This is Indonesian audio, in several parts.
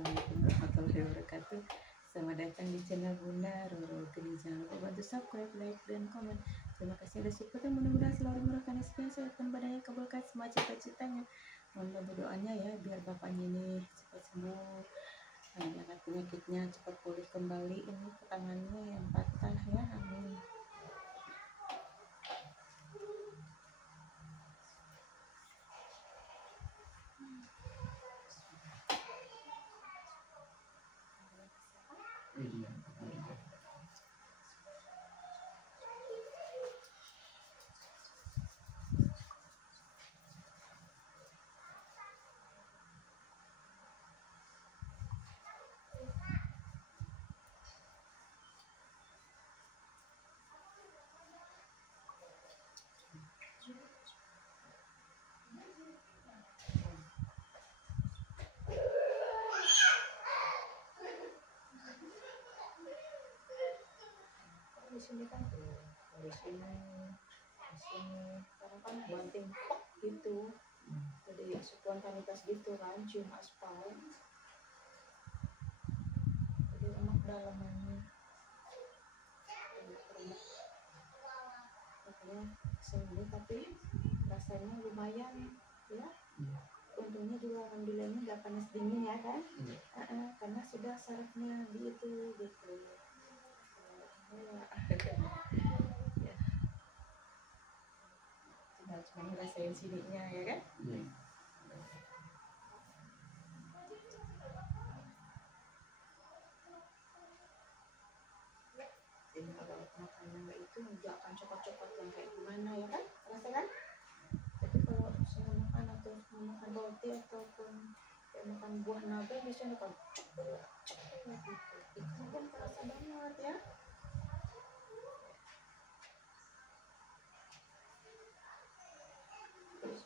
Assalamualaikum warahmatullahi wabarakatuh. Selamat datang di channel Bunda Roro. Jadi jangan lupa bantu subscribe, like, dan komen. Terima kasih atas support dan mudah-mudahan selalu murahkan rezeki yang sehat dan badannya, kabulkan semua cita-citanya. Mohon bantu doanya ya biar bapaknya ini cepat sembuh, dengan penyakitnya cepat pulih kembali. Ini tangannya yang patah ya, amin. Di sini kan tuh, di sini sekarang kan banting gitu, jadi spontanitas gitu kan, cium aspal, jadi enak dalamannya, enak, makanya sembuh tapi rasanya lumayan ya. Untungnya juga alhamdulillahnya nggak panas dingin ya kan, karena sudah sarafnya di itu gitu. Ya, cuma ngerasain sininya ya kan. Jadi kalau makannya nggak itu nggak akan coklat-coklat yang kayak gimana ya kan, rasakan. Jadi kalau saya makan atau makan roti ataupun kayak makan buah naga biasanya kan coklat gitu, itu kan terasa banget ya. Terus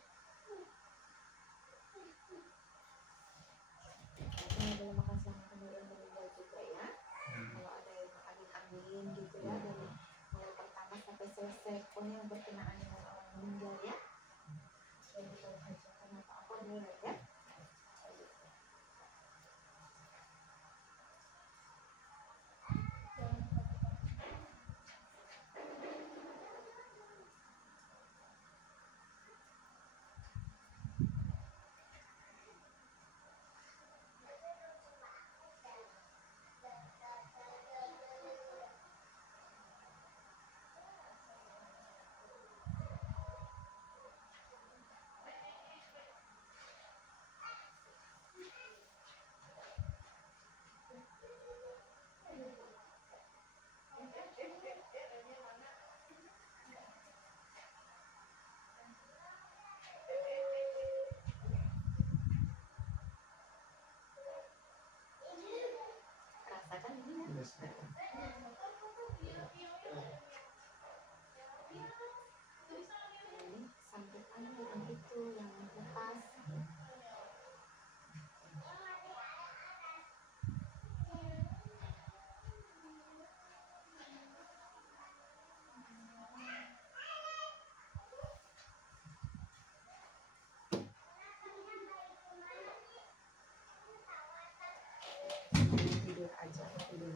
ini adalah makan siang yang meninggal juga ya. Kalau ada yang angin-angin gitu ya, dari mulai pertama sampai selesai pokoknya yang berkenaan dengan orang meninggal ya. Saya kalau hajatan apa boleh ya. Rasakan ini ya. Ini sambutan yang itu yang lepas. Tidur aja tidur.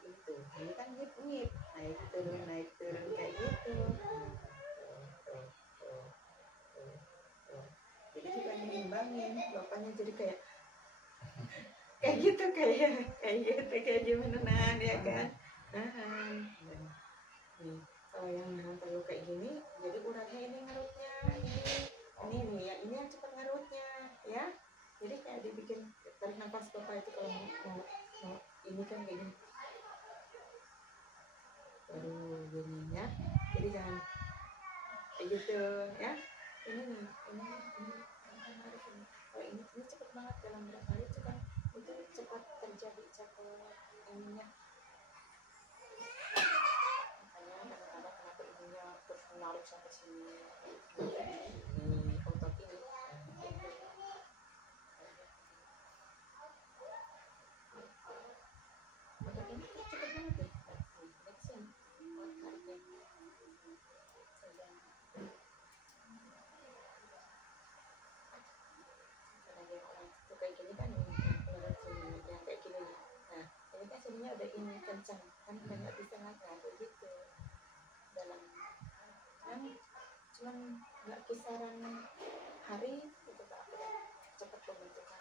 Gitu. Ini kan ngip-ngip, naik turun kayak gitu. Jadi juga nyimbangin, bapaknya jadi kayak gitu, kayak gimana nahan ya kan, nahan. Nih, kalau yang nahan terlalu kayak gini, jadi uratnya ini ngerutnya, ini nih ya, ini yang cepat ngerutnya ya. Jadi kayak dibikin tarik nafas bapak itu kalau mau ini kan kayak gini. Aduh gini ya, jadi jangan kayak gitu ya. Ini nih, ini harus ini. Kalau ini cepet banget dalam berapa hari itu kan, itu cepat terjadi cakep ininya. Makanya kadang-kadang kenapa ibunya terus menarik sampai sini. Otot ini. Otot ini cepet banget deh. Next sini. Tariknya. cuman nggak kisaran hari itu Kak cepat pembentukan,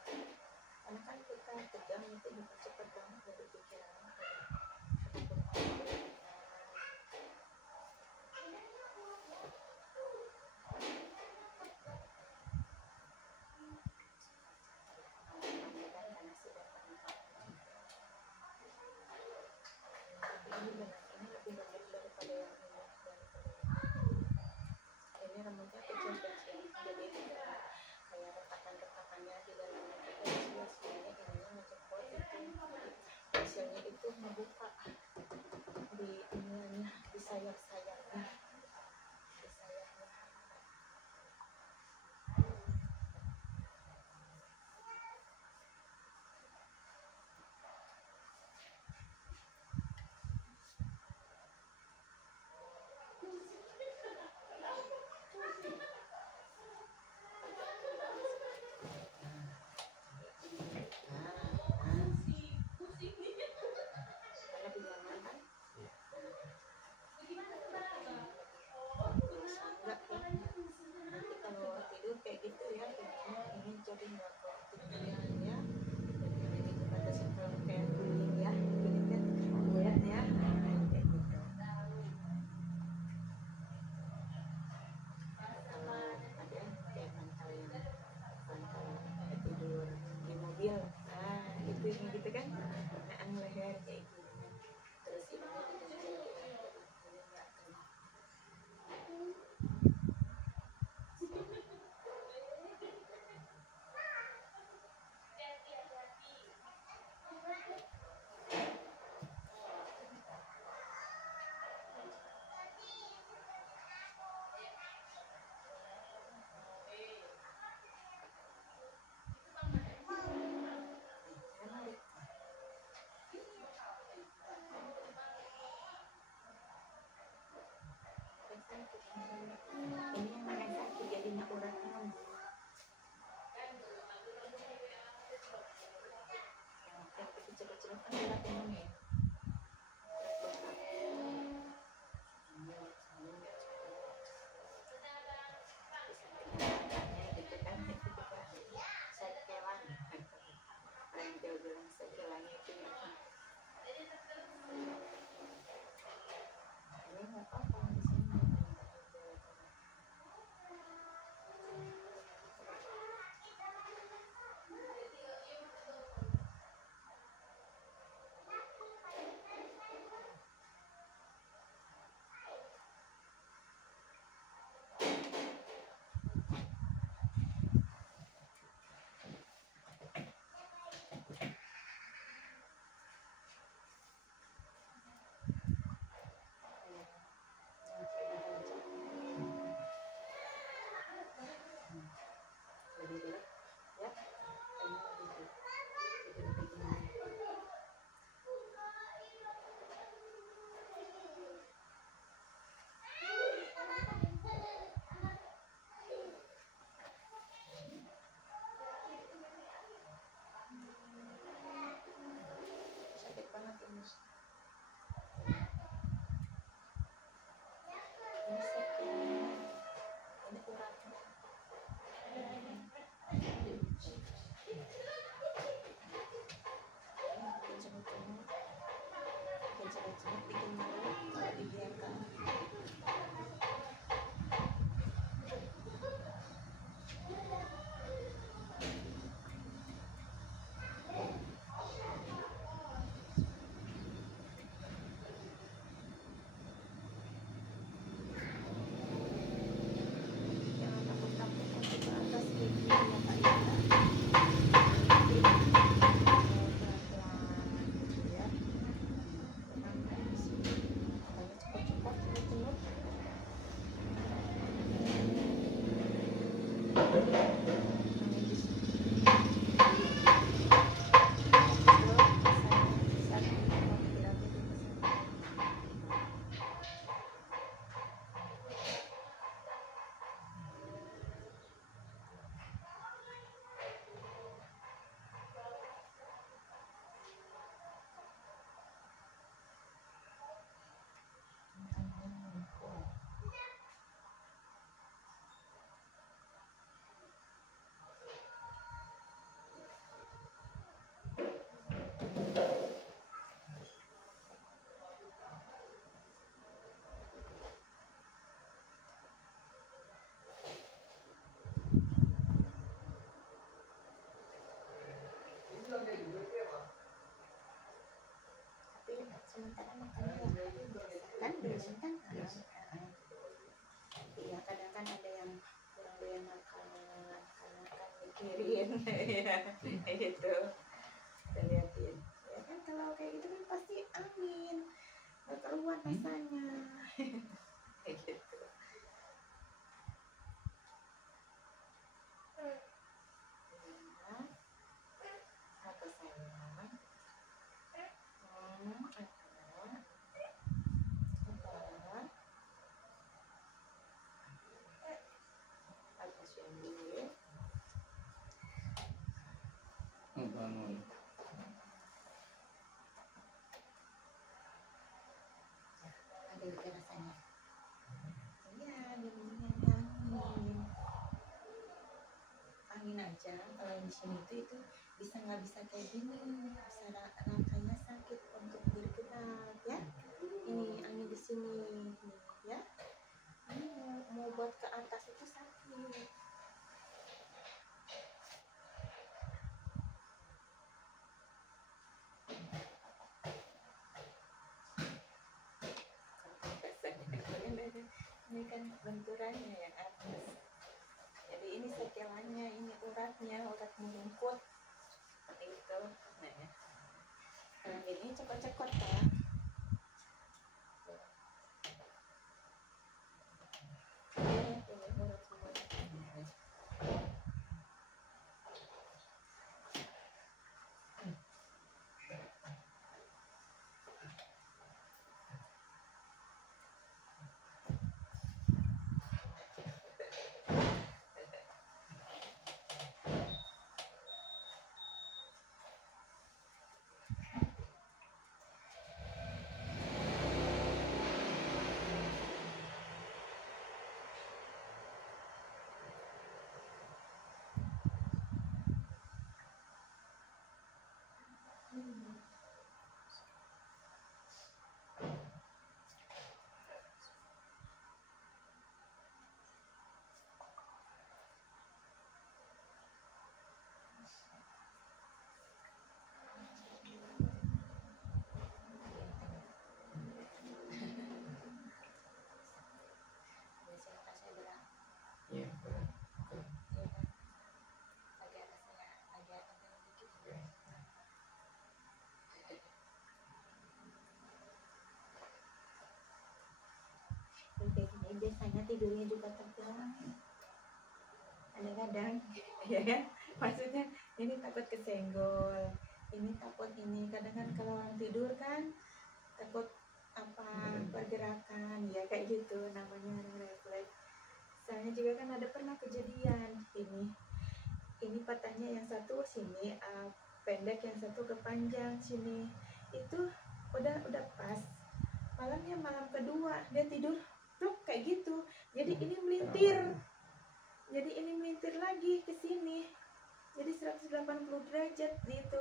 karena kan kita tegang itu juga cepat banget dari pikiran ini lebih banyak daripada yang ini rambutnya kecil-kecil, jadi tidak kayak retakan-retakannya di dalamnya itu sia-sianya ininya ngejepot itu hasilnya itu ngebuka di ininya di sayap-sayapnya di sayapnya. Lebih nyaman kan? Enggak ya. Nanti kalau tidur kayak gitu ya, ini jadi nggak ketinggian ya. Jadi dibatasi kalau kayak guling ya, gini kan bulat ya, kayak gitu. Kalau ada kayak bantal tidur di mobil, nah itu yang gitu kan, nahan leher kayak gini. Terus ini ini nggak kena. Ini yang main sakit jadi uratnya yang kecil-kecil kan uratnya ya. Gitu kan itu juga sekelan yang dia bilang sekelan itu ini nggak apa-apa di sini. Iya, gitu. Kita liatin. Ya kan kalau kayak gitu kan pasti amin. Nggak keluar rasanya. Kayak gitu. Ya. Apa sayang? Apa? Apa sih yang dulu ya? Bangun. Ada juga rasanya. Iya, dinginnya angin. Angin aja. Kalau di sini itu bisa nggak bisa kayak gini, bisa rangkanya sakit untuk diri kita, ya. Ini angin di sini, nih, ya. Ini mau buat ke atas itu sakit. Ini kan benturannya yang atas. Jadi ini sekelannya, ini uratnya, urat melingkut seperti itu. Nah, ya. Kalau ini cekot-cekot kan. Ini urat semua. Biasanya rasanya berat. Iya, berat. Iya kan? Agak rasanya agak dikit. Kayak gini biasanya tidurnya juga terkurang. Kadang-kadang, ya kan? Maksudnya ini takut kesenggol, ini takut ini. Kadang kan kalau orang tidur kan takut apa pergerakan, ya kayak gitu namanya refleks. Saya juga kan ada pernah kejadian ini patahnya yang satu sini pendek, yang satu kepanjang sini. Itu udah pas. Malamnya malam kedua dia tidur pluk kayak gitu. Jadi ini melintir lagi ke sini. Jadi 180 derajat gitu.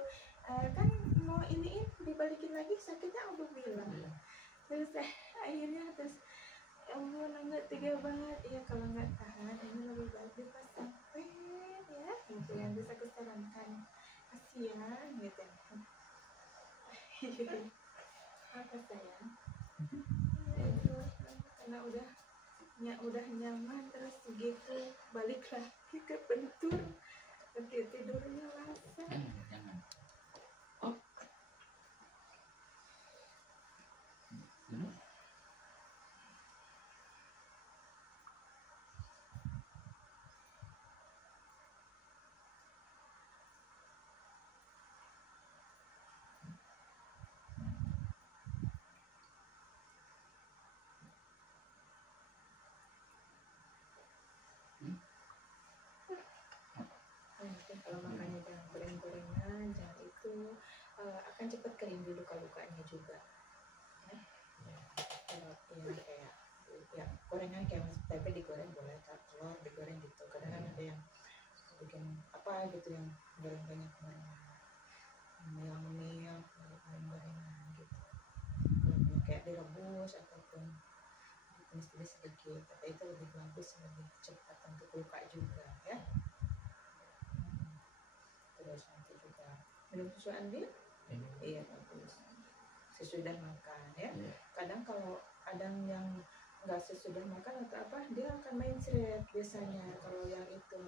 Kan mau iniin dibalikin lagi sakitnya udah bilang. Terus akhirnya ya ampun nggak tega banget ya, kalau nggak tahan ini lebih baik dipasang pen ya, gitu yang bisa kusarankan. Kasihan gitu. Apa sayang? Ya itu karena udah nyaman terus begitu balik lagi ke bentur, tidurnya lasa. Jangan. Kalau makannya jangan goreng-gorengan, jangan itu, akan cepat kering di luka-lukanya juga. Ya. Kalau yang kayak ya gorengan kayak mas tempe digoreng boleh, telur digoreng gitu. Kadang-kadang ada yang bikin apa gitu yang goreng banyak yang gorengan gitu. Kalau kayak direbus ataupun ditumis-tumis sedikit, tapi itu lebih bagus, lebih cepat untuk luka juga ya. Terus nanti juga minum susu ambil, iya bagus sesudah makan ya. Kadang kalau ada yang nggak sesudah makan atau apa dia akan mencret biasanya kalau yang itu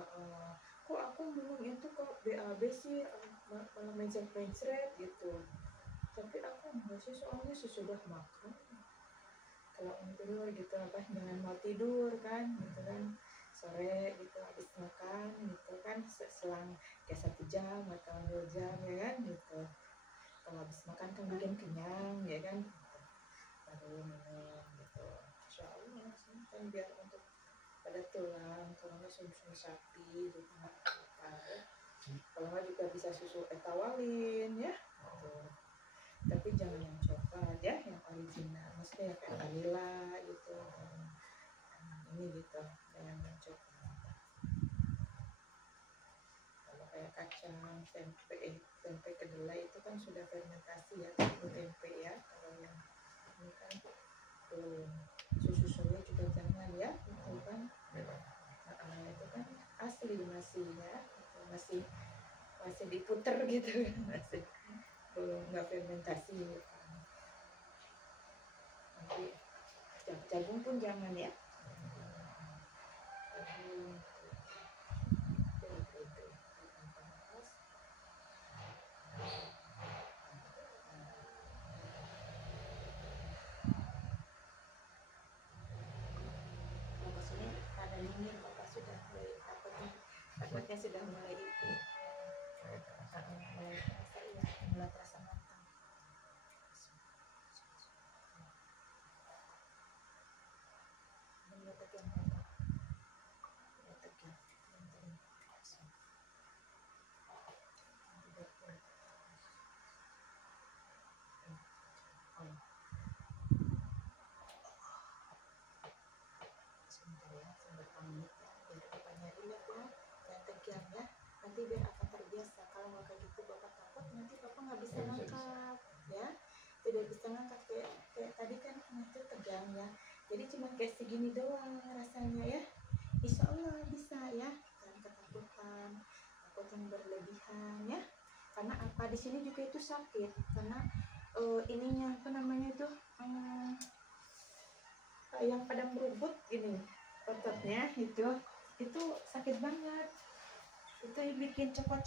kok aku minum itu kok BAB sih malah mencret gitu, tapi aku nggak sih soalnya sesudah makan kalau mau tidur gitu apa jangan mau tidur kan gitu kan sore gitu habis makan gitu kan selang kayak 1 jam atau 2 jam ya kan gitu, kalau habis makan kan bikin kenyang ya kan baru minum gitu. Insya Allah sih kan biar untuk pada tulangnya sum-sum sapi gitu nggak apa ya. Kalau nggak juga bisa susu etawalin ya gitu. Tapi jangan yang coklat ya yang original maksudnya ya kayak vanilla gitu ini gitu jangan yang coklat. Kalau kayak kacang tempe kedelai itu kan sudah fermentasi ya tempe ya, kalau yang ini kan belum, susunya juga jangan ya itu kan itu kan asli masih ya masih masih diputer gitu masih belum nggak fermentasi nanti jagung pun jangan ya jagung itu bapak sudah ada dingin bapak sudah mulai takutnya sudah mulai itu mulai terasa iya mulai terasa matang mulai tegang bapak mulai tegang sebentar ya sambil pamit ya biar bapaknya relax ya jangan tegang ya nanti biar akan terbiasa kalau nggak kayak gitu bapak takut nanti bapak nggak bisa ngangkat ya tidak bisa ngangkat kayak tadi kan nanti tegang ya jadi cuma kayak segini doang rasanya ya insya Allah bisa ya jangan ketakutan takut yang berlebihan ya karena apa di sini juga itu sakit karena ininya apa namanya itu yang pada merubut gini ototnya itu sakit banget itu yang bikin cokot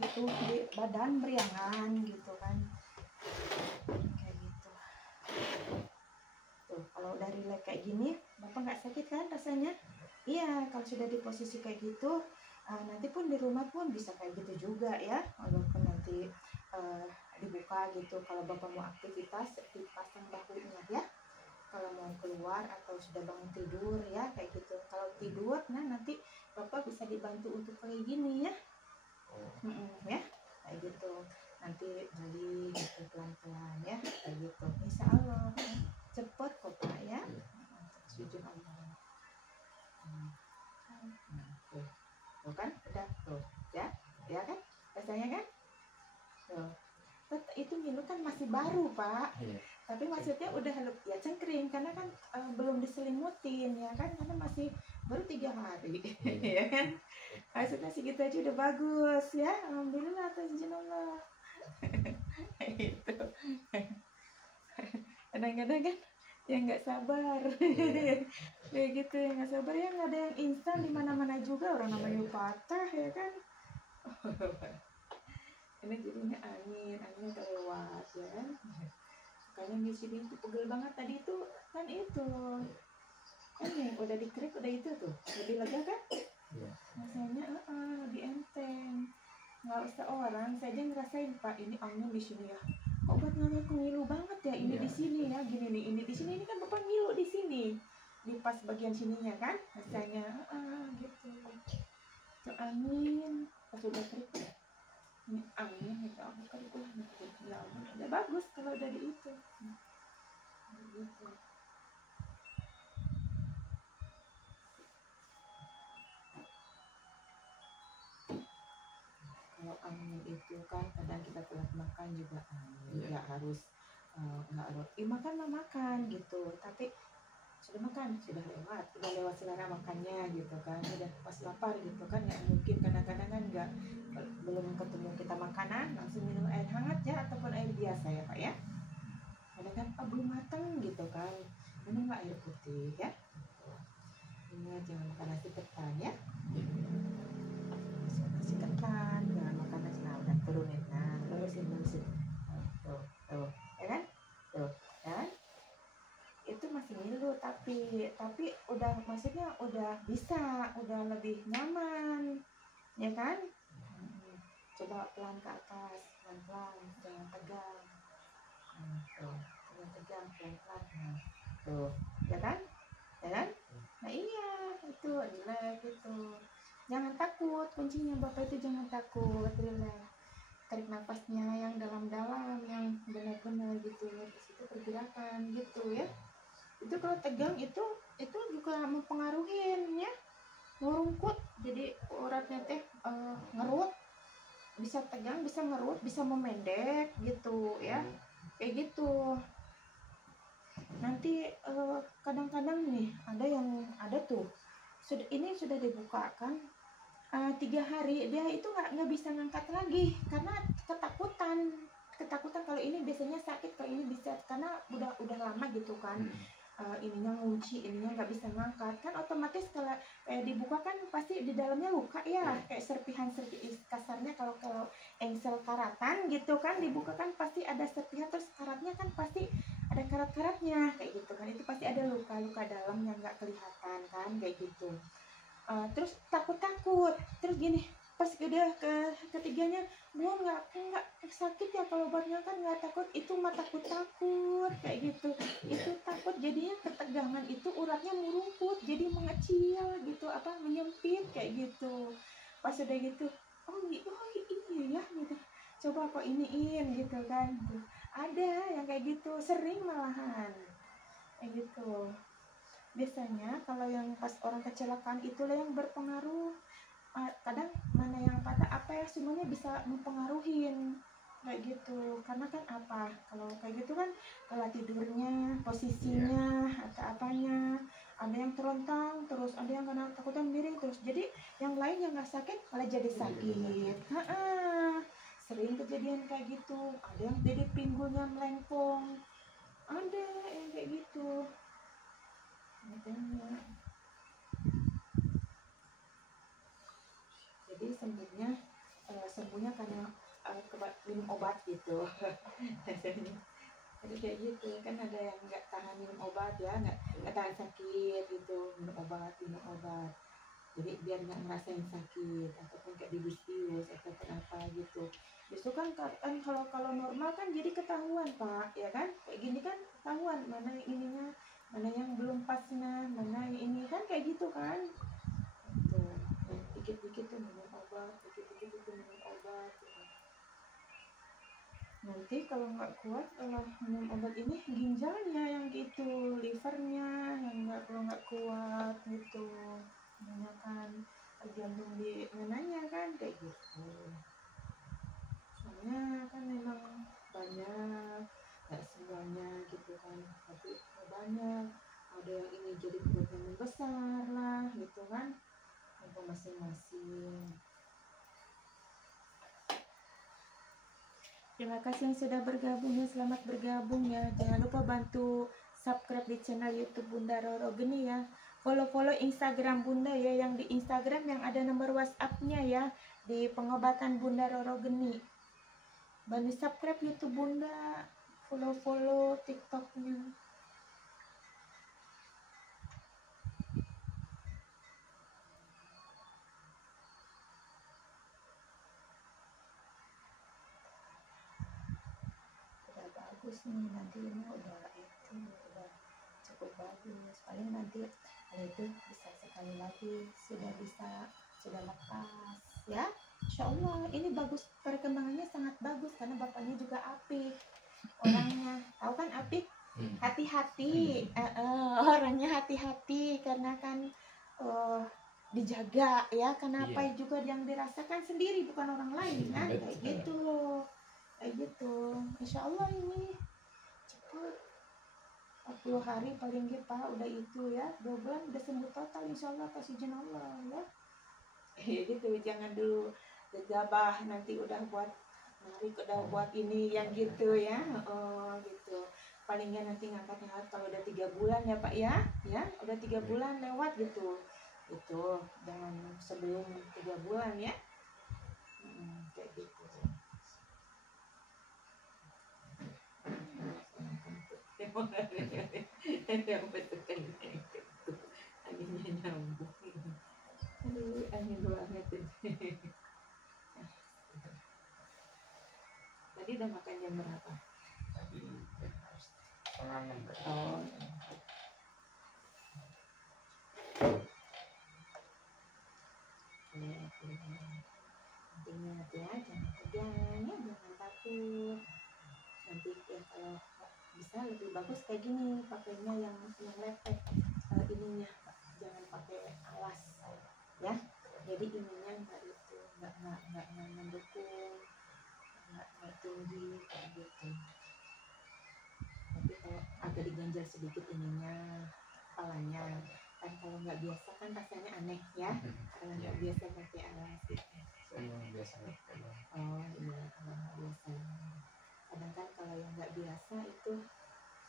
gitu di badan beriangan gitu kan kayak gitu tuh kalau udah relax kayak gini bapak nggak sakit kan rasanya iya kalau sudah di posisi kayak gitu nanti pun di rumah pun bisa kayak gitu juga ya walaupun nanti dibuka gitu kalau bapak mau aktivitas dipasang bahunya ya kalau mau keluar atau sudah bangun tidur ya kayak gitu kalau tidur nah nanti bapak bisa dibantu untuk kayak gini ya ya kayak gitu nanti balik gitu pelan-pelan ya kayak gitu insya Allah cepet kok Pak ya sujud Allah tuh kan udah tuh ya kan rasanya kan tuh itu minum kan masih baru Pak tapi maksudnya udah ya cengkring karena kan belum diselimutin ya kan karena masih baru 3 hari ya kan maksudnya segitu aja udah bagus ya alhamdulillah atas izin Allah itu kadang-kadang kan ya nggak sabar kayak gitu ya nggak sabar ya nggak ada yang instan di mana-mana juga orang namanya patah ya kan ini jadinya angin kelewat ya kan makanya di sini itu pegel banget tadi itu kan itu kan yang udah dikerik udah itu tuh lebih lega kan rasanya lebih enteng nggak usah orang saya aja ngerasain Pak ini angin di sini ya kok buat aku ngilu banget ya ini di sini ya gini nih ini di sini ini kan bapak ngilu di sini di pas bagian sininya kan rasanya gitu itu angin pas udah kerik ini angin itu aku kerik ya udah bagus kalau udah di itu gitu. Kalau angin itu kan kadang kita telat makan juga angin nggak harus makan mah makan gitu tapi sudah makan sudah lewat selera makannya gitu kan udah pas lapar gitu kan nggak mungkin kadang-kadang kan nggak belum ketemu kita makanan langsung minum air hangat ya ataupun air biasa ya Pak ya ada kan belum matang gitu kan, minum air putih ya. Ingat jangan makan nasi ketan ya, nasi ketan jangan makan nasi. Nah udah turunin, nah lurusin tuh tuh ya kan, tuh ya kan? Itu masih ngilu tapi udah, maksudnya udah bisa, udah lebih nyaman ya kan. Coba pelan ke atas, pelan-pelan, jangan tegang. Tuh, jangan tegang, pelan-pelan. Nah, tuh, ya kan? Ya kan? Nah iya, itu relax gitu. Jangan takut, kuncinya Bapak itu jangan takut, relax. Tarik nafasnya yang dalam-dalam, yang benar-benar gitu. Di situ pergerakan gitu ya. Itu kalau tegang itu juga mempengaruhi ya. Ngerungkut, jadi uratnya teh ngerut, bisa tegang, bisa ngerut, bisa memendek gitu ya, kayak gitu. Nanti kadang-kadang nih ada tuh sudah dibukakan 3 hari dia itu nggak bisa ngangkat lagi karena ketakutan. Kalau ini biasanya sakit, kalau ini bisa karena udah lama gitu kan. Ininya ngunci, ininya nggak bisa ngangkat kan, otomatis kalau kayak dibuka kan pasti di dalamnya luka ya, kayak serpihan kasarnya. Kalau engsel karatan gitu kan, dibuka kan pasti ada serpihan, terus karatnya kan pasti ada karat-karatnya kayak gitu kan, itu pasti ada luka-luka dalam yang nggak kelihatan kan kayak gitu. Terus takut terus gini, pas udah ketiganya, gua nggak sakit ya kalau obatnya kan, nggak takut, itu mah takut kayak gitu. Itu takut jadinya ketegangan itu uratnya merungkut jadi mengecil gitu, menyempit kayak gitu. Pas udah gitu, oh iya ya gitu, coba kok iniin gitu kan. Ada yang kayak gitu, sering malahan kayak gitu. Biasanya kalau yang pas orang kecelakaan itulah yang berpengaruh. Kadang mana yang patah semuanya bisa mempengaruhin kayak gitu. Karena kan kalau kayak gitu kan, kalau tidurnya, posisinya atau apanya, ada yang terontang terus, ada yang kena takutan miring terus, jadi yang lain yang nggak sakit malah jadi sakit. Sering kejadian kayak gitu. Ada yang jadi pinggulnya melengkung, ada yang kayak gitu. Jadi sembuhnya karena minum obat gitu. Jadi kayak gitu kan, ada yang nggak tahan minum obat ya, nggak tahan sakit gitu, minum obat. Jadi biar nggak ngerasain sakit, ataupun kayak dibius atau apa gitu. Justru kan kalau normal kan jadi ketahuan Pak ya kan, kayak gini kan ketahuan mana yang ininya, mana yang belum pasnya, mana yang ini kan kayak gitu kan. Tuh, dikit-dikit tuh minum obat, dikit-dikit itu minum obat gitu. Nanti kalau nggak kuat, kalau minum obat ini ginjalnya yang gitu, livernya yang nggak kuat gitu, namanya kan tergantung di mananya kan kayak gitu. Soalnya kan memang banyak, nggak semuanya gitu kan, tapi banyak. Ada yang ini jadi perutnya membesar lah gitu kan, untuk masing-masing. Terima kasih yang sudah bergabung ya, selamat bergabung ya. Jangan lupa bantu subscribe di channel YouTube Bunda Roro Geni ya. Follow Instagram Bunda ya, yang di Instagram yang ada nomor WhatsApp-nya ya, di pengobatan Bunda Roro Geni. Bantu subscribe YouTube Bunda, follow TikTok-nya. Bagus nih, nanti ini udah cukup bagus. Paling nanti itu bisa sekali lagi sudah lepas ya, Insya Allah. Ini bagus, perkembangannya sangat bagus karena bapaknya juga apik orangnya, tahu kan apik, hati-hati. Orangnya hati-hati karena kan dijaga ya, kenapa juga yang dirasakan sendiri bukan orang lain kan, kayak gitu. Insya Allah ini cepat, 40 hari paling Pak, udah itu ya, 2 bulan udah sembuh total Insya Allah, pas izin Allah ya. Gitu, jangan dulu gegabah, nanti udah buat narik, udah buat ini yang gitu ya. Gitu. palingnya nanti ngangkat kalau udah 3 bulan ya Pak ya, udah 3 bulan lewat gitu, itu jangan sebelum 3 bulan ya. Kayak gitu. Yang betul kan gitu. Anginnya nyambung. Aduh, angin banget ini. Tadi udah makan jam berapa? Tadi harus 5:30. Oh. Intinya ya, jangan tegang ya, jangan takut. Nanti ya kalau bisa lebih bagus kayak gini, pakainya yang lepek ininya, jangan pakai alas ya. Jadi ininya nggak mendukung, nggak tinggi kayak gitu. Tapi kalau agak diganjal sedikit ininya, kepalanya kan, kalau nggak biasa kan rasanya aneh ya, kalau nggak biasa pakai alas gitu. Biasa. Oh iya, kalau nggak biasa. Kadang kan kalau yang nggak biasa itu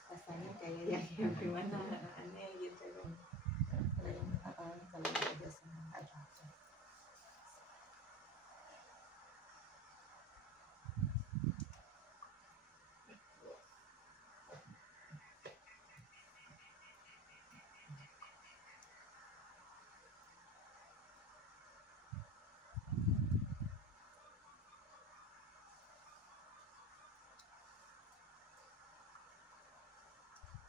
rasanya kayak yang gimana, aneh gitu kan. Kalau nggak biasa nggak apa-apa.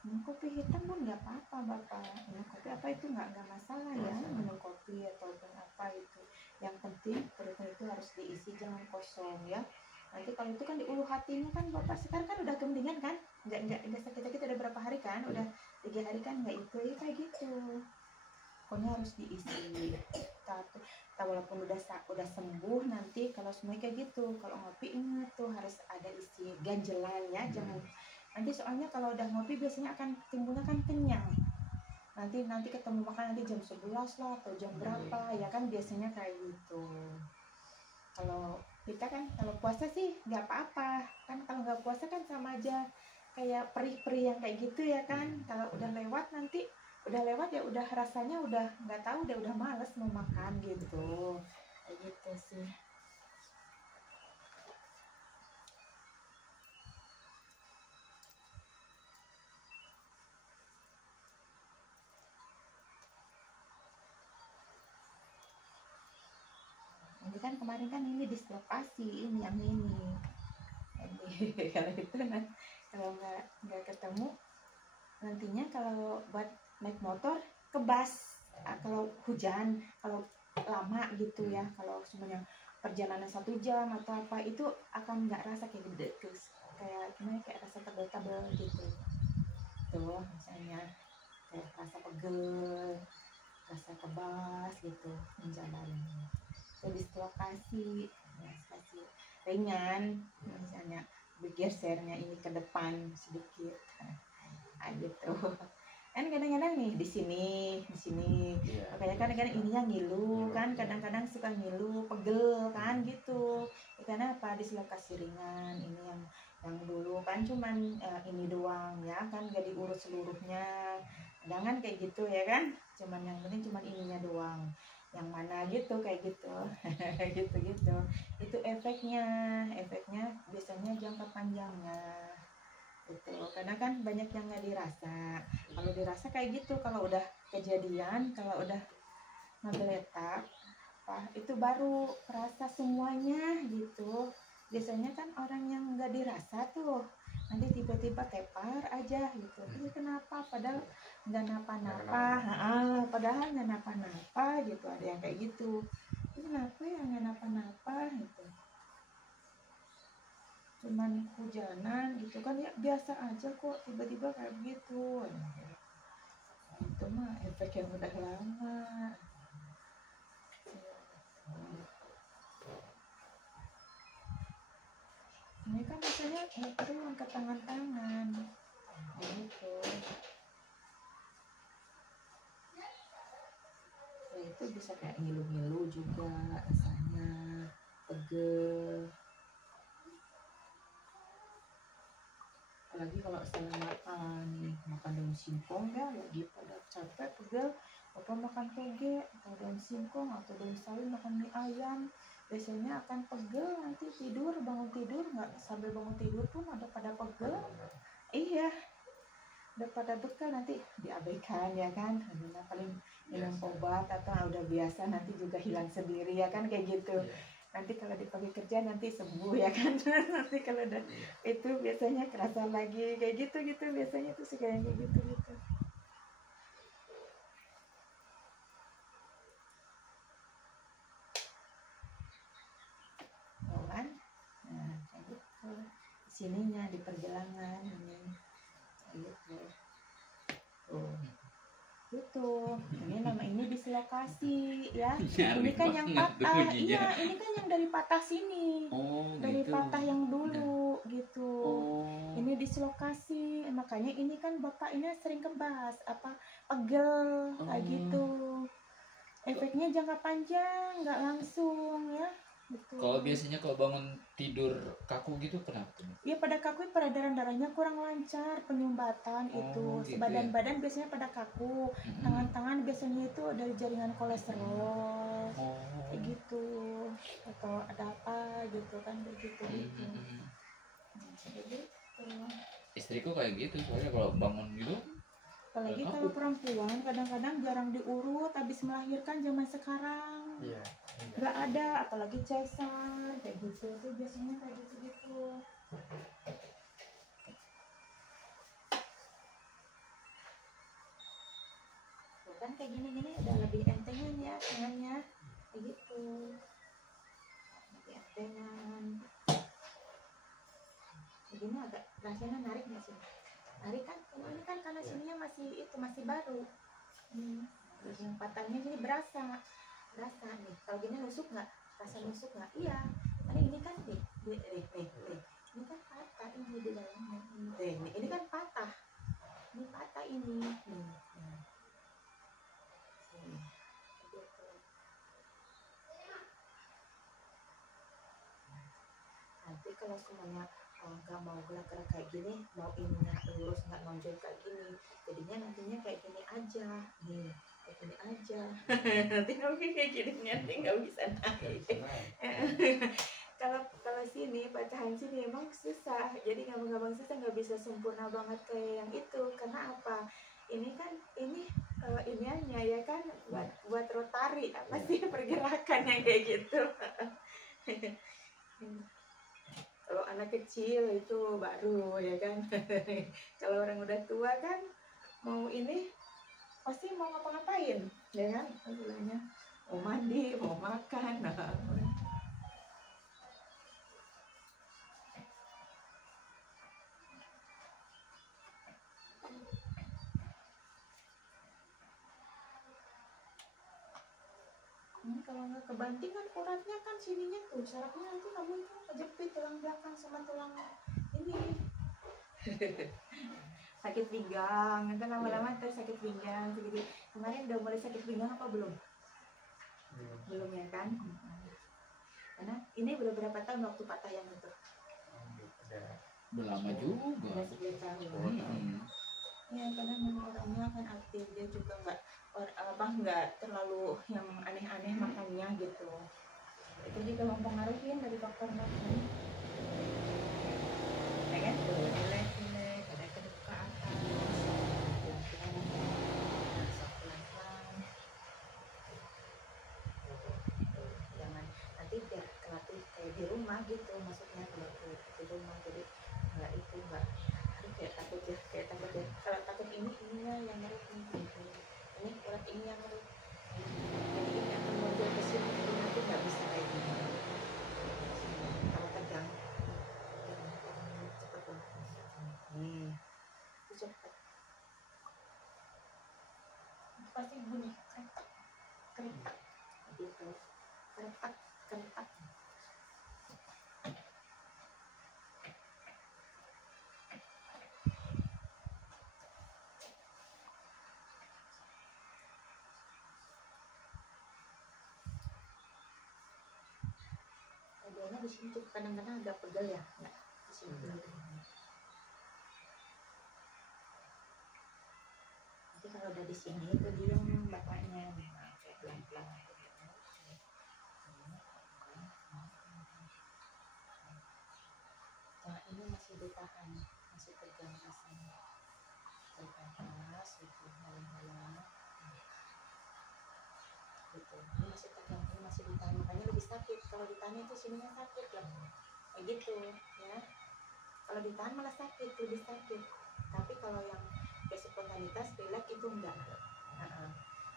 Minum kopi hitam pun nggak apa-apa Bapak. Minum kopi apa itu nggak masalah ya. Minum kopi ataupun apa itu. Yang penting perutnya itu harus diisi, jangan kosong ya. Nanti kalau itu kan di ulu hatinya kan Bapak sekarang kan udah gemdingan kan? Nggak sakit-sakit udah berapa hari kan? Udah 3 hari kan nggak itu ya kayak gitu. Pokoknya harus diisi. Walaupun udah sembuh nanti kalau semuanya kayak gitu. Kalau ngopi ingat tuh harus ada isi ganjelan ya, jangan. Nanti soalnya kalau udah ngopi biasanya akan timbulnya kan kenyang. Nanti ketemu makan nanti jam 11 lah atau jam berapa ya kan, biasanya kayak gitu. Kalau kita kan kalau puasa sih nggak apa-apa kan, kalau nggak puasa kan sama aja kayak perih-perih yang kayak gitu ya kan. Kalau udah lewat ya udah rasanya udah nggak tahu, udah males mau makan gitu, kayak gitu sih. Ini kan kemarin kan ini dislokasi ini yang ini. Jadi kalau itu kalau nggak ketemu nantinya kalau buat naik motor kebas. Kalau hujan, kalau lama gitu ya, kalau semuanya perjalanan 1 jam atau apa itu akan nggak rasa kayak gede terus kayak gimana, kayak rasa tebel-tebel gitu tuh, misalnya kayak rasa pegel, rasa kebas gitu menjalannya. Dislokasi ringan, misalnya bergesernya ini ke depan sedikit gitu kan. Kadang-kadang nih di sini makanya kadang-kadang ininya ngilu kan, kadang-kadang suka ngilu pegel kan gitu karena apa, dislokasi ringan. Ini yang dulu kan cuman ini doang ya kan, gak diurut seluruhnya, jangan kayak gitu ya kan, cuman yang penting cuman ininya doang, yang mana gitu kayak gitu. gitu itu efeknya biasanya jangka panjangnya gitu. Karena kan banyak yang nggak dirasa. Kalau dirasa kayak gitu, kalau udah kejadian, kalau udah ngegeletak itu baru kerasa semuanya gitu. Biasanya kan orang yang nggak dirasa tuh nanti tiba-tiba tepar aja gitu. Ini kenapa? Padahal nggak napa-napa. Padahal nggak napa-napa gitu. Ada yang kayak gitu. Ini kenapa ya nggak napa-napa gitu? Cuman hujanan gitu kan ya, biasa aja kok, tiba-tiba kayak begitu. Itu mah efek yang udah lama. Ini kan biasanya turun ke tangan-tangan gitu. Ya itu bisa kayak ngilu-ngilu juga rasanya, pegel. apalagi kalau setelah makan daun singkong ya, lagi pada capek pegel, apa makan toge atau daun singkong atau daun sawi, makan mie ayam, biasanya akan pegel, nanti tidur, bangun tidur nggak sambil bangun tidur pun ada pada pegel. Iya, udah pada bekal, nanti diabaikan ya kan, karena paling minum obat atau udah biasa, nanti juga hilang sendiri ya kan, kayak gitu. Nanti kalau dipakai kerja nanti sembuh ya kan. Nanti kalau udah itu biasanya kerasa lagi kayak gitu biasanya tuh suka yang kayak gitu. Oh kan, nah kayak gitu sininya di pergelangan ini kayak gitu. Oh gitu, ini dislokasi ya. Ini kan yang patah, iya ini kan yang dari patah sini, dari gitu. patah yang dulu gitu. Ini dislokasi, makanya ini kan bapak ini sering kebas apa pegel kayak gitu. Efeknya jangka panjang, nggak langsung ya. Gitu. Kalau biasanya kalau bangun tidur kaku gitu kenapa tuh? Ya pada kaku, peredaran darahnya kurang lancar, penyumbatan itu. Gitu Sebadan-badan biasanya pada kaku. Tangan-tangan biasanya itu dari jaringan kolesterol. Kayak gitu. Atau ada apa gitu kan, kayak gitu. Kayak gitu. Istriku kayak gitu, soalnya kalau bangun gitu. Apalagi kalau perempuan kadang-kadang jarang diurut habis melahirkan zaman sekarang. Iya. Nggak ada, apalagi cesar kayak gitu tuh biasanya kayak gitu. Tuh kan kayak gini udah lebih entengan ya tangannya kayak gitu, lebih entengan. Begini agak rasanya narik nggak sih? Narik kan, ini kan karena sininya masih baru. Yang patahnya jadi berasa nih. Kalau gini nusuk nggak? Rasa nusuk nggak? Iya. Karena ini kan nih. Ini kan patah ini di dalamnya. Ini kan patah. Ini patah ini. Nanti kalau semuanya nggak mau gerak-gerak kayak gini, mau ininya lurus nggak nonjol kayak gini, jadinya nantinya kayak gini aja nih, kayak gini aja. Nanti kayak gini nanti nggak bisa naik. Kalau sini pecahan sini emang susah, jadi gampang susah, nggak bisa sempurna banget kayak yang itu. Karena apa? Ini kan iniannya ya kan buat rotari apa sih pergerakannya kayak gitu. Kalau anak kecil itu baru ya kan. Kalau orang udah tua kan mau ini pasti mau ngapa-ngapain ya kan, istilahnya mau mandi, mau makan. Kalau nggak kebanting kan uratnya kan sininya tuh sarafnya, nanti kamu itu kejepit tulang belakang sama tulang ini. Sakit pinggang, nanti lama-lama sakit pinggang segitu. Kemarin udah mulai sakit pinggang apa belum? Belum ya kan? Karena ini udah berapa tahun waktu patah yang itu? Udah lama juga. Udah 9 tahun. Ya karena memang orangnya kan aktif, dia juga nggak terlalu yang aneh-aneh makannya gitu. Itu juga mempengaruhi dari faktor makan. Ya kan? Relax, ada ke atas, pelan-pelan. Jangan nanti biar kelatih kayak di rumah gitu, maksudnya kalau di rumah jadi nggak kayak takut ya. Kalau takut ininya yang harus ini urat ini yang harus, jadi ini akan muncul ke sini, jadi nanti nggak bisa kayak gini. Kalau tegang cepet lah, itu cepet pasti bunyi keretak gitu, keretak. Di sini tuh kadang-kadang agak pegel ya, di sini. Nanti kalau udah di sini itu diem bapaknya memang kayak pelan-pelan gitu. Nah, ini masih ditahan, masih tegang rasanya. Tegang panas gitu, malam-malam. Gitu. Ini masih tegang, ini masih ditahan, makanya lebih sakit. Kalau ditahan itu sininya sakit ya, kayak gitu ya. Kalau ditahan malah sakit, lebih sakit. Tapi kalau yang kayak spontanitas, relax itu enggak.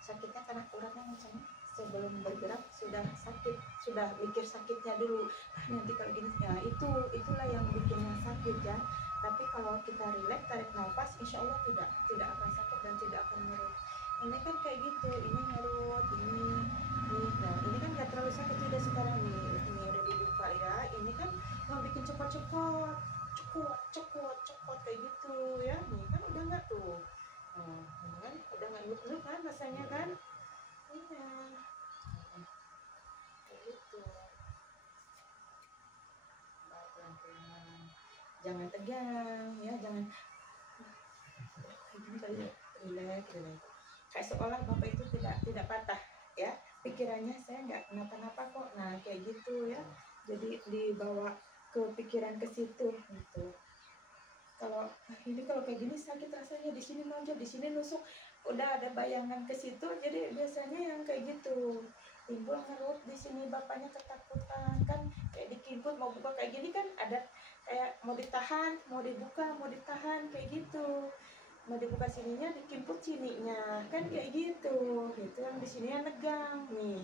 Sakitnya karena uratnya macam sebelum bergerak sudah sakit, sudah mikir sakitnya dulu. Nanti kalau gini, ya itulah yang bikinnya sakit ya. Tapi kalau kita relax, tarik nafas, insya Allah tidak akan sakit dan tidak akan nyeri. Ini kan kayak gitu, ini nyerut, nah ini kan nggak terlalu sakit sudah sekarang nih, ini udah dibuka ya. Ini kan mau bikin copot-copot, cokot kayak gitu ya. Nih kan udah nggak tuh, ini kan udah nggak nyut kan rasanya kan, iya kayak gitu. Pelan-pelan, jangan tegang ya, jangan ini kayak relax. Kayak seolah bapak itu tidak patah ya, pikirannya saya nggak kenapa-napa kok. Nah kayak gitu ya, jadi dibawa ke pikiran ke situ gitu. Kalau ini kalau kayak gini sakit rasanya, di sini nonjol, di sini nusuk, udah ada bayangan ke situ. Jadi biasanya yang kayak gitu timbul ngerut di sini, bapaknya ketakutan kan, kayak dikimput mau buka kayak gini kan, ada kayak mau ditahan, mau dibuka, mau ditahan kayak gitu. Mau dibuka sininya, dikimput sininya kan kayak gitu. Itu yang di sini yang negang nih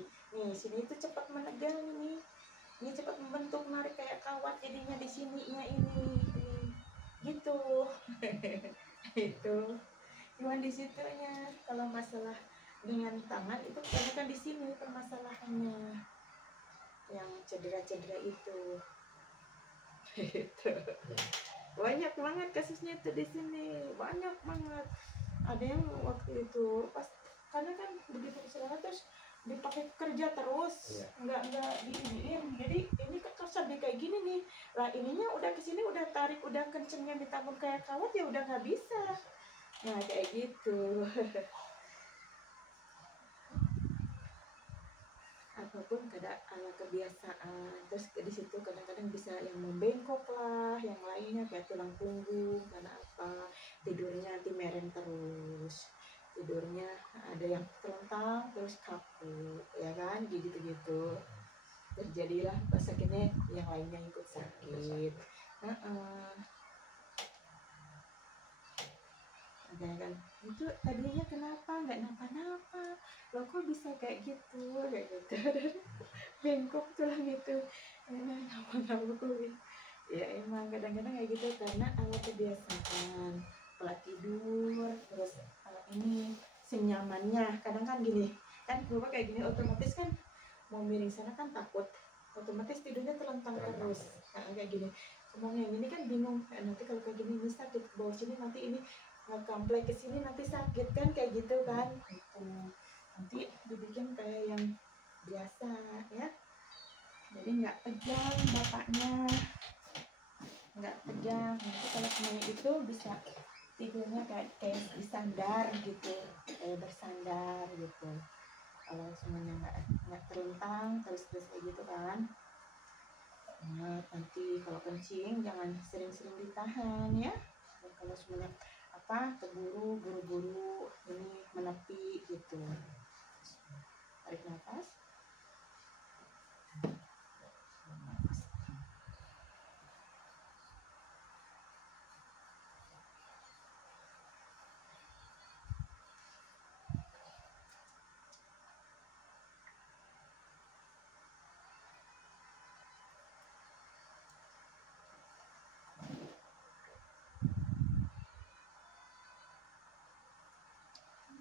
sini itu cepat menegang ini cepat membentuk, narik kayak kawat jadinya di sininya ini gitu. Itu cuman di situnya. Kalau masalah dengan tangan itu kebanyakan di sini permasalahannya, yang cedera-cedera itu. Itu banyak banget kasusnya itu di sini, banyak banget. Ada yang waktu itu pas, karena kan begitu kesalahan terus dipakai kerja terus, nggak diinin, jadi ini kekerasan dia kayak gini nih lah, ininya udah kesini udah tarik, udah kencengnya ditabung kayak kawat ya udah nggak bisa. Nah kayak gitu. Apapun kada ala kebiasaan, terus di situ kadang-kadang bisa yang membengkok lah, yang lainnya kayak tulang punggung karena apa, tidurnya nanti merem terus, tidurnya ada yang terlentang terus kaku ya kan, gitu terjadilah pas sakitnya yang lainnya ikut sakit. Ada kan itu tadinya kenapa nggak napa-napa, lo kok bisa kayak gitu bengkok tulang itu, ngapa ya emang kadang-kadang kayak gitu karena awal kebiasaan pola tidur, terus ini senyamannya. Kadang kan gini kan bapak kayak gini otomatis kan mau miring sana kan takut, otomatis tidurnya terlentang terus. Nah, kayak gini ngomongnya ini kan bingung, nanti kalau kayak gini ini sakit ke bawah sini, nanti ini ngekamplek ke sini nanti sakit kan kayak gitu kan. Itu nanti dibikin kayak yang biasa ya, jadi nggak tegang bapaknya, nggak tegang. Nanti kalau semuanya itu bisa tidurnya kayak bersandar gitu, kayak bersandar gitu. Kalau semuanya nggak terlentang terus kayak gitu kan. Nah, nanti kalau kencing jangan sering-sering ditahan ya. Dan kalau semuanya buru-buru ini menepi gitu. Tarik nafas.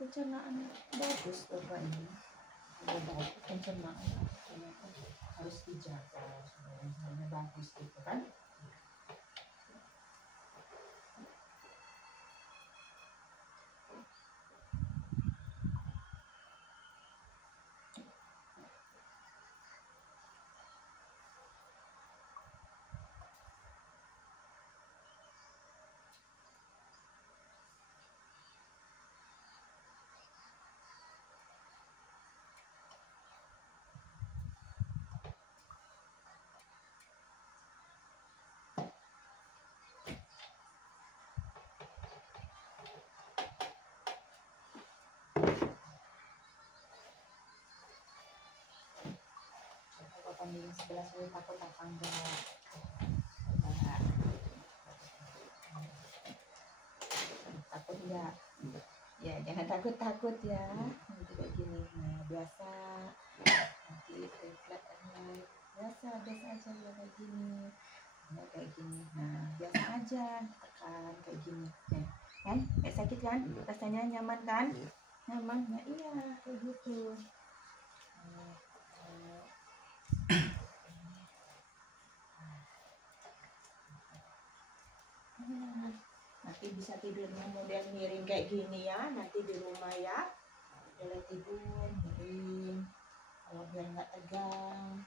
Pencernaan bagus bapaknya, bagus pencernaan, harus dijaga sebenarnya bagus gitu kan. sebelah sini takut apa enggak? Coba. Takut enggak? Ya jangan takut-takut ya. Nanti kayak gini. Nah biasa. Nanti reflect and light. Biasa aja ya kayak gini. Nah kayak gini. Nah biasa aja tekan kayak gini. Nah, kan? Kayak sakit kan? Rasanya nyaman kan? Nyaman. Nah iya kayak gitu. Nah, nanti bisa tidurnya model miring kayak gini ya, nanti di rumah ya. Boleh tidur miring, kalau biar nggak tegang,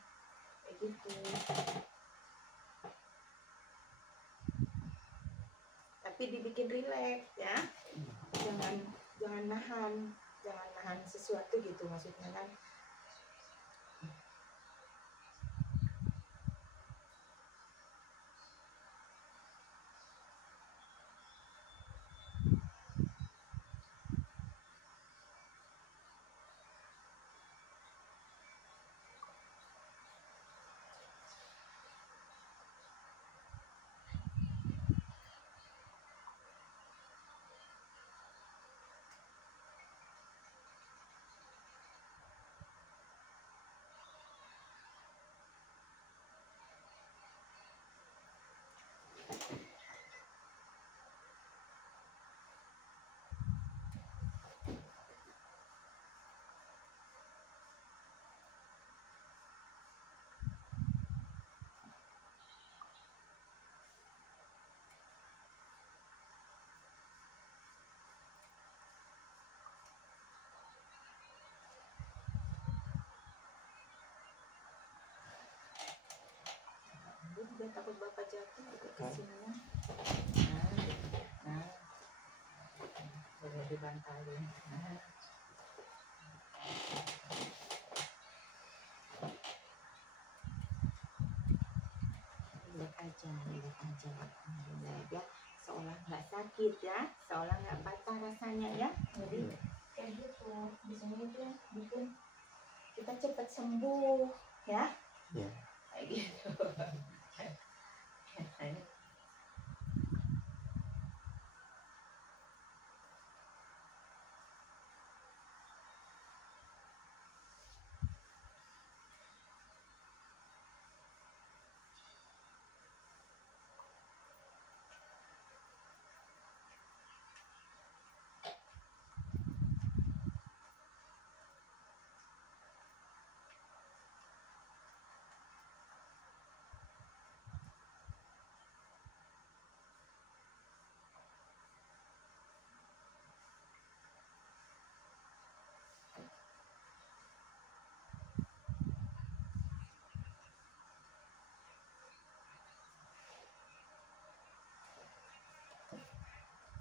kayak gitu. Tapi dibikin rileks ya, jangan jangan nahan sesuatu gitu maksudnya kan. Dia juga takut bapak jatuh juga kesininya. Nah, boleh dibantalin. Nah. Relax aja, relax ya, seolah nggak sakit ya, seolah nggak patah rasanya ya. Jadi kayak gitu, di sini tuh bikin kita cepat sembuh ya. Kayak gitu.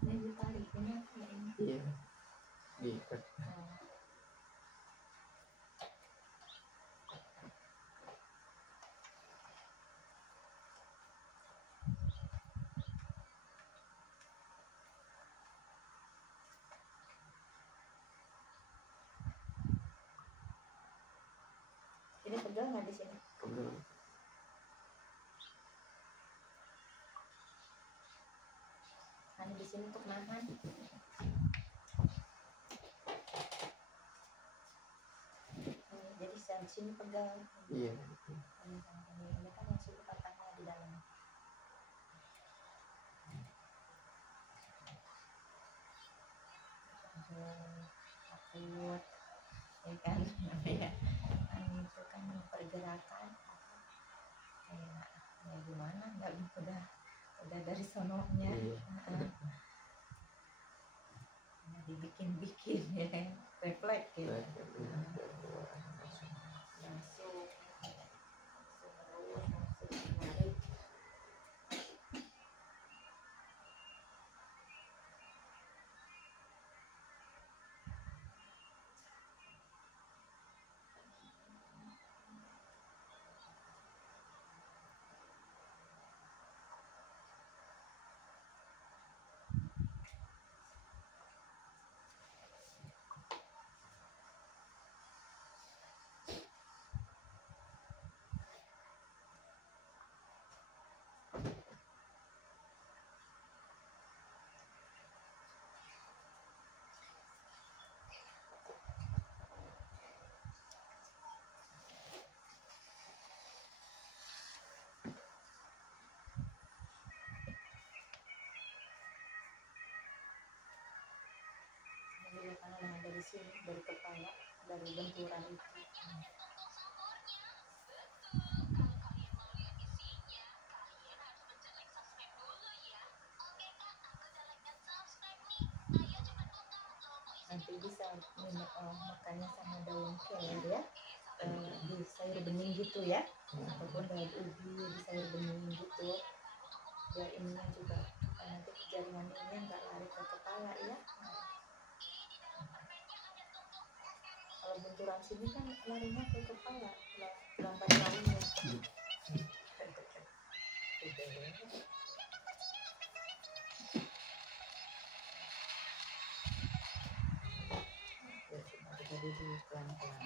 Ini ditarik ini apa ya ini? Iya. Diikat. Ini pegel nggak di sini? Pegel. Hanya di sini untuk nahan. Jadi di sini pegel. Iya. Ini kan yang sulit patahnya di dalam. Takut, ya kan? Ya, itu kan pergerakan kayak ya gimana? Nggak udah dari sononya. Iya. Dibikin-bikin ya, refleks gitu. nah dari sini, dari kepala, dari benturan itu. Nanti bisa makannya sama daun keler ya, di sayur bening gitu ya, ataupun daun ubi di sayur bening gitu, biar ininya juga nanti jaringan ini nggak lari ke kepala ya. Kalau benturan sini kan larinya ke kepala, lambat larinya. Kita duduk pelan-pelan.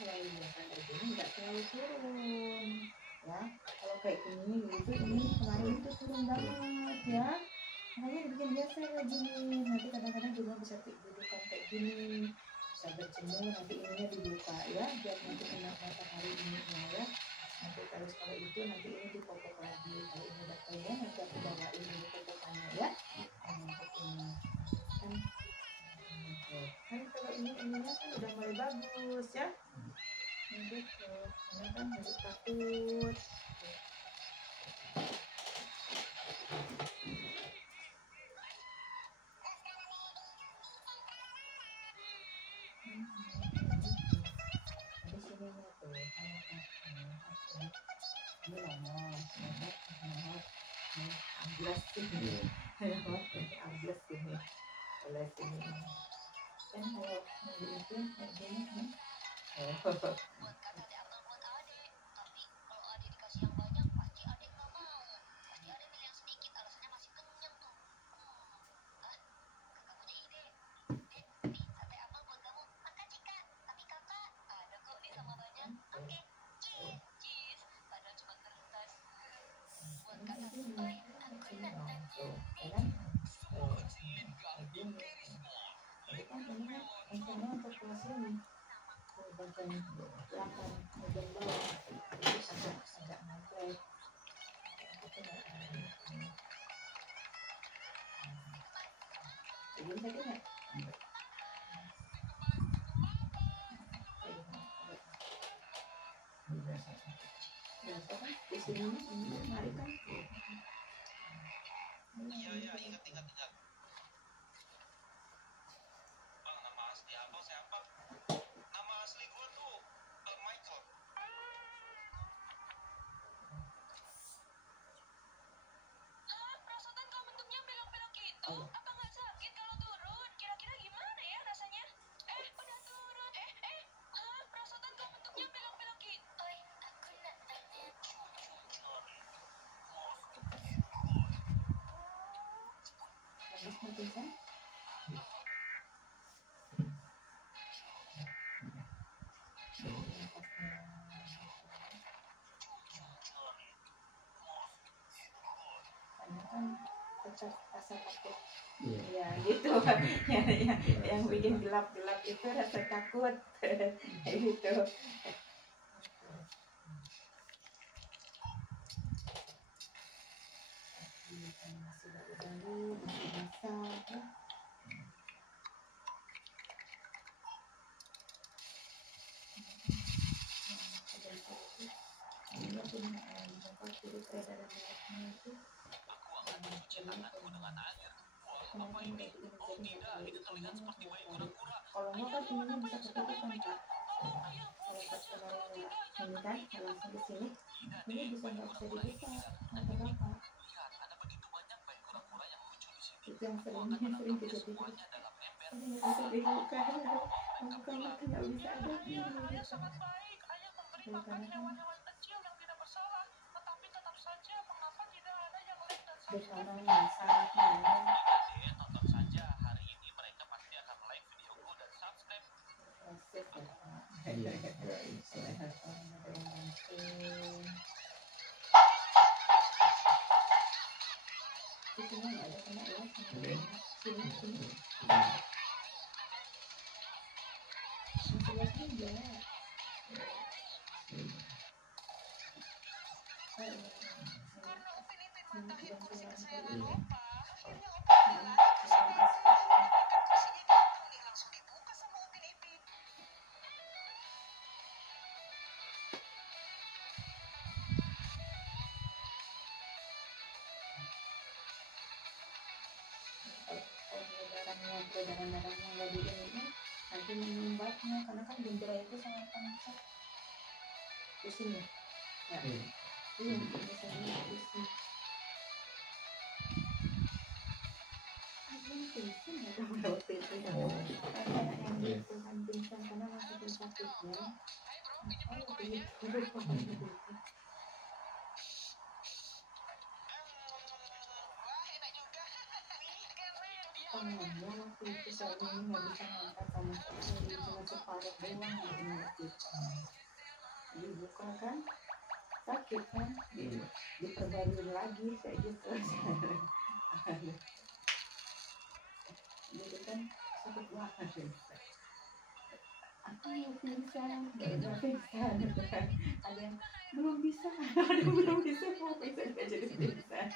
Kalau biasa kayak gini nggak terlalu turun ya. Kalau kayak gini gitu, ini kemarin itu turun banget ya. Makanya dibikin biasa kayak gini. Nanti kadang-kadang juga bisa dudukan kayak gini, bisa berjemur, nanti ininya dibuka ya, biar nanti kena matahari ininya ya. Nanti terus kalau itu nanti ini dipopok lagi. Kalau ini udah kering nanti aku bawain ini popokannya ya. Untuk ini kan, kan kalau ini ininya kan udah mulai bagus ya. Gitu, karena kan nggak takut. Di sininya tuh, ini lama, ablas sini, ablas sini, oleh sini. Kan kalau itu kayak gini kan, untuk kelas ini bagian belakang, bagian bawah agak ngeplek. Jadi tadi nggak? Biasa kan di sini ini mari kan. Iya ingat. Bang, nama asli abang siapa? Nama asli gua tuh Michael. Perasaan kau bentuknya belok-belok gitu. Apa nggak sakit kalau turun? Kira-kira gimana ya rasanya? Udah turun. Perasaan kau bentuknya belok-belok gitu. Oi, aku nak tanya. Habis mati kan? Karena kan tetap rasa takut. Ya gitu. yang bikin gelap-gelap itu rasa takut. Gitu. Masih baru-baru, masih basah ya. Ini punya dapat virus peredaran darahnya itu. Aku akan mencuci tanganku dengan air. Wah, apa ini? Oh tidak, ini terlihat seperti bayi kura-kura. Kalau nggak kan ininya bisa ketutup kan Pak. Kalau pas kemarin nggak ini kan langsung ke sini, ini bisa nggak bisa dibuka mata Bapak. Lihat, ada begitu banyak bayi kura-kura yang lucu di sini. Itu yang sering Menangkapnya kejadian. semuanya dalam ember. Ini nggak bisa dibuka, buka mata nggak bisa ada. Ayah sangat baik. Ayah memberi makan hewan-hewan kecil yang tidak bersalah. Tetapi tetap saja mengapa tidak ada yang lain dan Di sana sarafnya. tonton saja. Hari ini mereka pasti akan like videoku dan subscribe. Proses ya Pak. Iya. Ada yang bantu. Di sini nggak ada kena ya. Sini. Jelasnya enggak. Iya. Opa. Akhirnya Opa jalan, terus bahkan kursinya datang nih langsung dibuka sama Upin Ipin. Kalau peredaran-darahnya nggak di ini, nanti menyumbatnya karena kan ginjal itu sangat panas. Pusing ya? Ya. Iya. Iya, biasanya pusing. Abang pingsan ya kamu waktu itu ya? Oh. Anak yang Iya. gitu kan pingsan karena masih sakitnya. Hai bro, pinjemin Oh, kuenya. gitu. Wah, enak juga. Ih, keren dia. Tangannya waktu itu kayaknya ini nggak bisa ngangkat sama sekali, cuma separuh doang ini waktu itu. Dibuka kan, sakit kan, Iya. diperbarui lagi kayak gitu. Jadi kan sakit banget. Aku mau pingsan, udah pingsan. Ada yang belum bisa, ada yang belum bisa mau pingsan nggak jadi pingsan.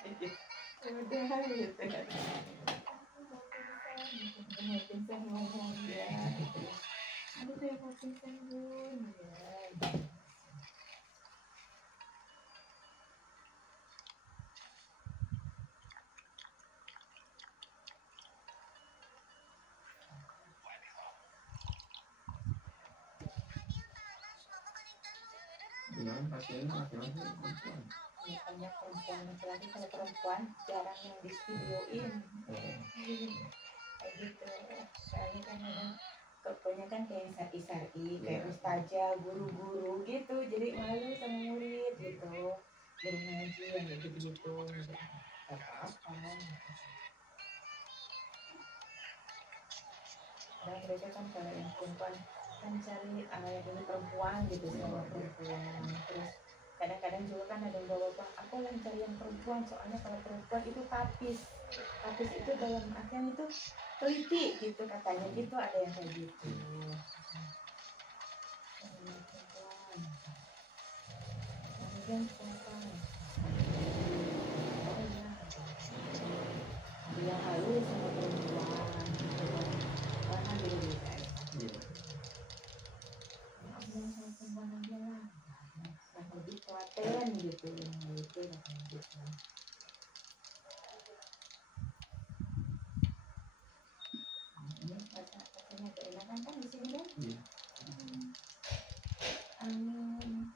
Udah gitu kan. Mau pingsan ngomong ya. Aduh saya mau pingsan bun ya. Bilang pasiennya laki-laki perempuan. Banyak perempuan laki-laki, kalau perempuan jarang yang di videoin Oh. kayak gitu. Soalnya kan pokoknya kan kayak sari-sari kayak ustazah, guru-guru gitu, jadi malu sama murid gitu, guru ngaji yang kayak gitu-gitu. Gak apa-apa. Dan mereka kan kalau yang perempuan kan cari yang ini perempuan gitu, sama perempuan. Terus kadang-kadang juga kan ada yang bawa bang, aku yang cari yang perempuan, soalnya kalau perempuan itu tapis itu dalam artian itu teliti gitu katanya gitu, ada yang kayak gitu. Perempuan kemudian perempuan, oh iya, ada yang halus sama perempuan gitu kan, karena beda-beda ya. Iya. Aku yang sama perempuan aja lah, yang lebih telaten gitu, yang gitu katanya gitu. Ini rasanya keenakan kan di sini kan. Iya. Amin.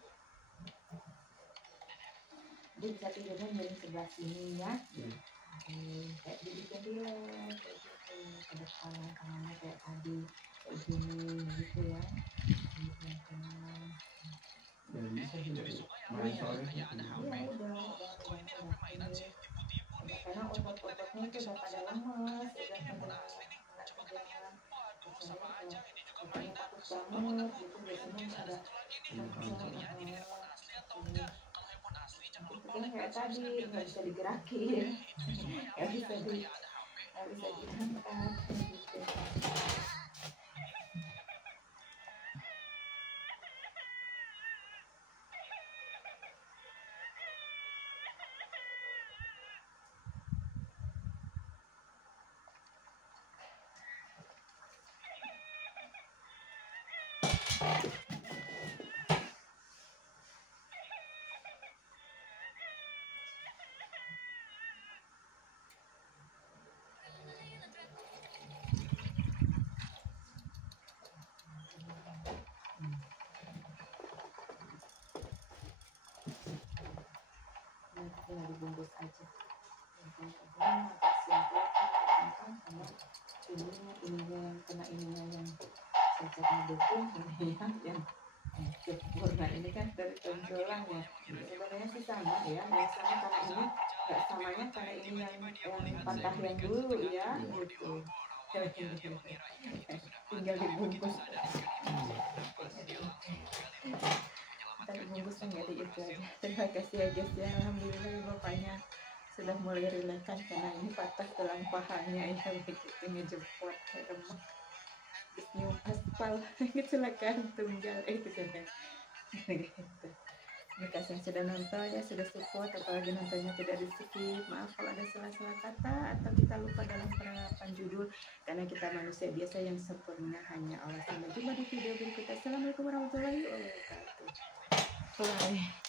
Dia bisa tidurnya dari sebelah sini ya. Iya. Kayak dibikin rileks kayak gitu, ke depan tangannya kayak tadi kayak gini gitu ya. Pelan-pelan. Jadi bisa juga ya. Main soalnya kan Iya punya. udah aktif. Karena otot-ototnya itu udah pada lemes, udah pada nggak tegang. Kecuali kalau katanya takut banget gitu, biasanya ada itu kan kayak tadi nggak bisa digerakin, nggak bisa diangkat gitu. Tinggal dibungkus aja. Agak simpel kan, sama ininya yang kena ininya yang cacatnya dukung, ini yang sempurna ini kan dari tonjolan ya. Sebenarnya sih sama ya, yang sama karena ini nggak samanya karena ini yang patah yang dulu ya gitu. Tinggal dibungkus. Tapi bungkusnya nggak di itu aja. Terima kasih ya guys ya, alhamdulillah bapaknya sudah mulai rileksan karena ini patah tulang pahanya ya, begitu ngejepot remuk nyium aspal kecelakaan tunggal gitu kan gitu. Terima kasih yang sudah nonton ya, sudah support, apalagi nontonnya tidak di skip. Maaf kalau ada salah-salah kata atau kita lupa dalam penerapan judul, karena kita manusia biasa yang sempurna hanya Allah. Sampai jumpa di video berikutnya. Assalamualaikum warahmatullahi wabarakatuh. Bye.